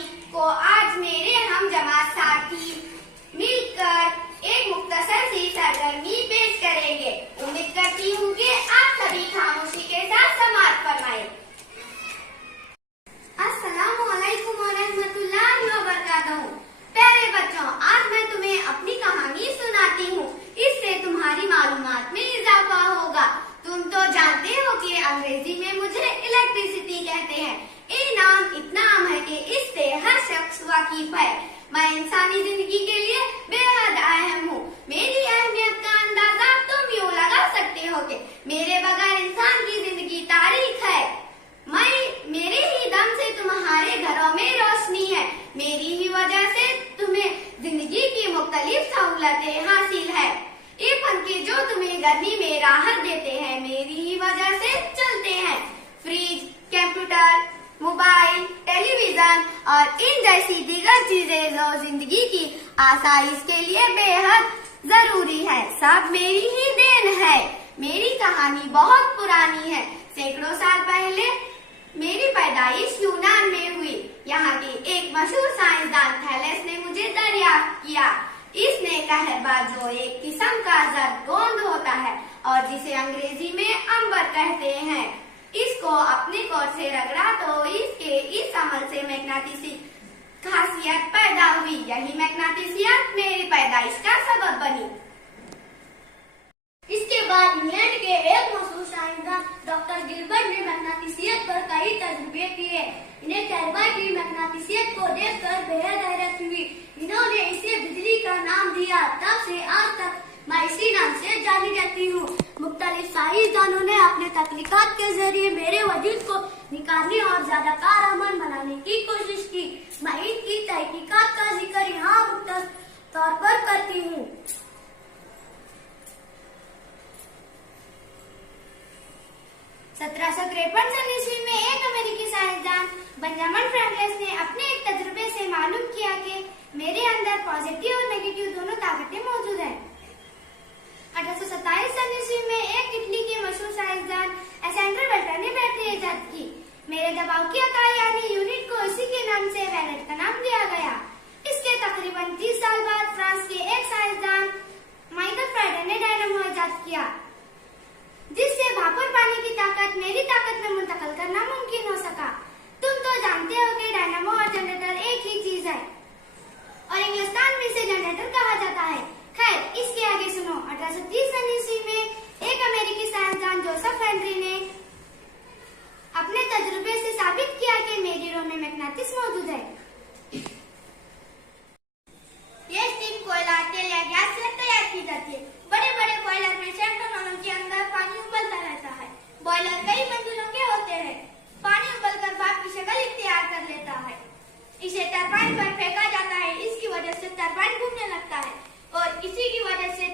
तारीख को आज मेरे हम जमात साथी मिलकर एक मुख्तसर सी सरगर्मी पेश करेंगे। उम्मीद करती हूँ कि आप सभी खामोशी के साथ समाअत फरमाएं। अस्सलामु अलैकुम व रहमतुल्लाहि व बरकातहू। प्यारे बच्चों, आज मैं तुम्हें अपनी कहानी सुनाती हूँ। इससे तुम्हारी मालूमात में इजाफा होगा। तुम तो जानते हो कि अंग्रेजी में मुझे इलेक्ट्रिसिटी कहते हैं। ये नाम इतना आम है कि इससे हर शख्स वाकिफ है। मैं इंसानी जिंदगी के लिए बेहद अहम हूँ। मेरी अहमियत का अंदाजा तुम यूँ लगा सकते हो कि मेरे बगैर इंसान की जिंदगी तारीख है। मेरे ही दम से तुम्हारे घरों में रोशनी है। मेरी ही वजह से तुम्हें जिंदगी की मुख्तलिफ सहूलतें हासिल है। ये पंखे जो तुम्हें गर्मी में राहत देते हैं, मेरी ही वजह से चलते हैं। फ्रिज, कंप्यूटर, मोबाइल, टेलीविजन और इन जैसी दीगर चीजें जो जिंदगी की आसाइश के लिए बेहद जरूरी है, सब मेरी ही देन है। मेरी कहानी बहुत पुरानी है। सैकड़ों साल पहले मेरी पैदाइश यूनान में हुई। यहाँ के एक मशहूर साइंसदान थैलेस ने मुझे दरियाफ्त किया। इसने कहरबा, जो एक किस्म का जर्द गोंद होता है और जिसे अंग्रेजी में अंबर कहते हैं, इसको अपने कोर से रगड़ा तो इसके इस अमल से मैग्नेटिसी खासियत पैदा हुई। यही मैग्नेटिसियत मेरी पैदाइश का सबब बनी। इसके बाद इंग्लैंड के एक मशहूर साइंसदान डॉक्टर गिलबर्ट ने मैग्नेटिसियत पर कई तजुर्बे किए। इन्हें कहरबा की मैग्नेटिसियत को देखकर बेहद हैरत हुई। इन्होंने इसे बिजली का नाम दिया। तब से आज तक मैं इसी नाम से जानी जाती हूँ। मुख्तलिफ साइंसदानों ने अपने तहकीकात के जरिए मेरे वजूद को निकालने और ज्यादा कारआमद बनाने की कोशिश की। मैं इनकी तहकीकात का जिक्र यहाँ मुख्तसर तौर पर करती हूँ। 1753 ईस्वी में एक अमेरिकी साइंसदान बेंजामिन फ्रैंकलिन ने अपने एक तजुर्बे से मालूम किया कि मेरे अंदर पॉजिटिव और नेगेटिव दोनों ताकतें मौजूद हैं। 1827 ईस्वी में एक इटली के मशहूर साइंसदान एलेक्जेंडर वेल्टर ने बैटरी इजाद की। मेरे दबाव की इकाई यानी यूनिट को इसी के नाम से वैलेट का नाम दिया गया। इसके तकरीबन 30 साल बाद फ्रांस के एक साइंसदान माइकल फ्राइडे ने डायनामो इजाद किया, जिससे भाप और पानी की ताकत मेरी ताकत में मुंतकिल करना मुमकिन हो सका। तुम तो जानते हो कि डायनामो और जनरेटर एक ही चीज है और इंग्लिस्तान में इसे जनरेटर कहा जाता है। खैर, इसके आगे सुनो। 1830 ईस्वी में एक अमेरिकी साइंसदान जोसेफ हेनरी ने अपने तजुर्बे से साबित किया कि मेरी रूह में मैग्नेटिस मौजूद है। ये स्टीम कोयला, तेल या गैस से तैयार की जाती है। बड़े बड़े बॉयलर में सैकड़ों गैलन के अंदर पानी उबलता रहता है। बॉयलर कई मंजिलों के होते हैं। पानी उबलकर भाप की शक्ल इख्तियार कर लेता है। इसे टरबाइन पर फेंका जाता है। इसकी वजह से टरबाइन घूमने लगता है और इसी की वजह से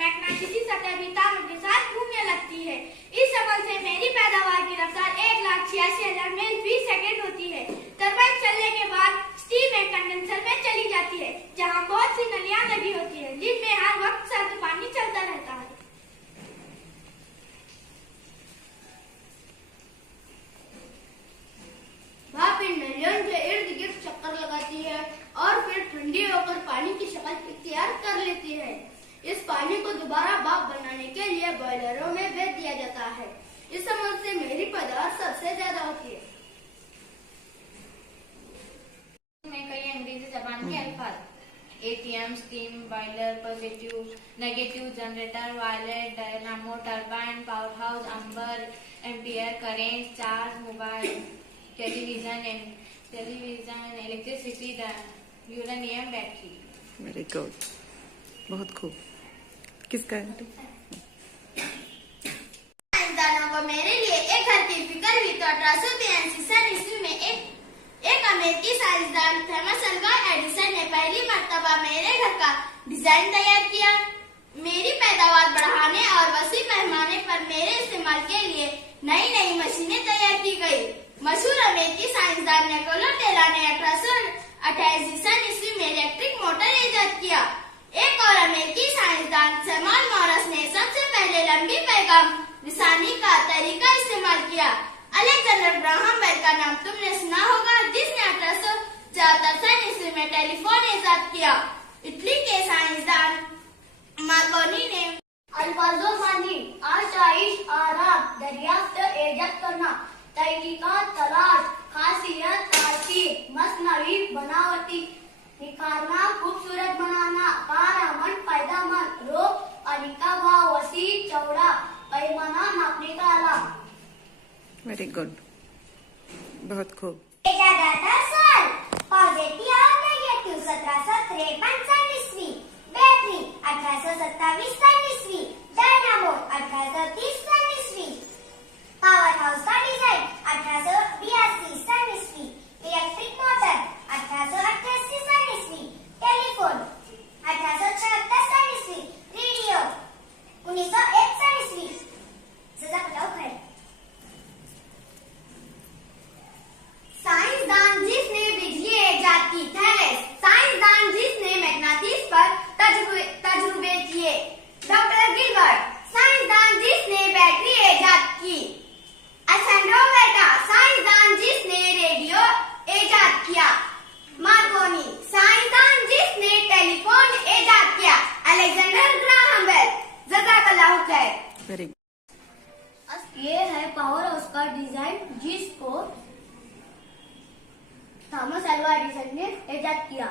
मैग्नेटिसी सतह भी तारों के साथ घूमने लगती है। इस अमल से मेरी पैदावार की रफ्तार 1,86,000 मील फी सेकेंड होती है। टरबाइन चलने के बाद स्टीम एक कंडेंसर में चली जाती है, जहाँ बहुत सी नलियां लगी होती है, जिनमें हर वक्त सर्द पानी चलता रहता है। भाप इन नलियों के इर्द गिर्द चक्कर लगाती है और फिर ठंडी होकर पानी की शक्ल इख्तियार कर लेती है। इस पानी को दोबारा भाप बनाने के लिए बॉयलरों में भेज दिया जाता है। इस अमल से मेरी पैदावार सबसे ज्यादा होती है। में कई अंग्रेजी जबान के अल्फाज ATM, steam, boiler, positive, negative, generator, violet, dynamo, turbine, power house, amber, ampere, current, charge, mobile, television, electricity, uranium, battery. Very good, बहुत खूब। किसका है? साइंसदानों को मेरे लिए एक घर की फिक्र हुई तो 1883 ईस्वी में एक अमेरिकी साइंसदान थॉमस अल्वा एडिसन ने पहली मर्तबा मेरे घर का डिजाइन तैयार किया। मेरी पैदावार बढ़ाने और वसी पैमाने पर मेरे इस्तेमाल के लिए नई नई मशीनें तैयार की गई। मशहूर अमेरिकी साइंसदान निकोला टेस्ला ने 1828 ईस्वी में इलेक्ट्रिक मोटर इजाद किया। एक और अमेरिकी साइंसदान सैमुअल मॉरिस ने सबसे पहले लंबी पैगाम रिसानी का तरीका इस्तेमाल किया। अलेक्जेंडर ग्राहम बेल का नाम तुमने सुना होगा, जिसने जिसने टेलीफोन ईजाद किया। इटली के साइंसदान मार्कोनी ने अल्फाजो फानी आशाइश आराब दरियाफ्त ईजाद करना, तहकीकात तलाश खासियत तासीर मसनवी बनावटी निखारना खूबसूरत बनाना कारआमद फायदामंद रोक अनिका भाव वसी चौड़ा पैमाना नापने का आला। वेरी गुड, बहुत खूब। पॉझिटिव्ह और नेगेटिव्ह 1753 ईस्वी, बॅटरी 1827 ईस्वी, डायनामो 1830 ईस्वी, पावर हाउस का डिजाइन 1882 ईस्वी, इलेक्ट्रिक मोटर 1888 ईस्वी, टेलीफोन 1876 ईस्वी, रेडियो 1961 ईस्वी। जज़ाकल्लाह खैर। साइंसदान जिसने बिजली ईजाद की, थैलेस। साइंसदान जिसने मैग्नेटिस पर तजुर्बे किए, डॉक्टर गिलबर्ट। साइंसदान जिसने बैटरी ईजाद की, एसेंड्रोमेटा। साइंसदान जिसने रेडियो ईजाद किया, मार्कोनी। साइंसदान जिसने टेलीफोन ईजाद किया, अलेक्जेंडर ग्राहम बेल। जज़ाकल्लाह खैर। वेरी ये है पावर हाउस का डिजाइन जिसको थॉमस अल्वा एडिसन ने ईजाद किया।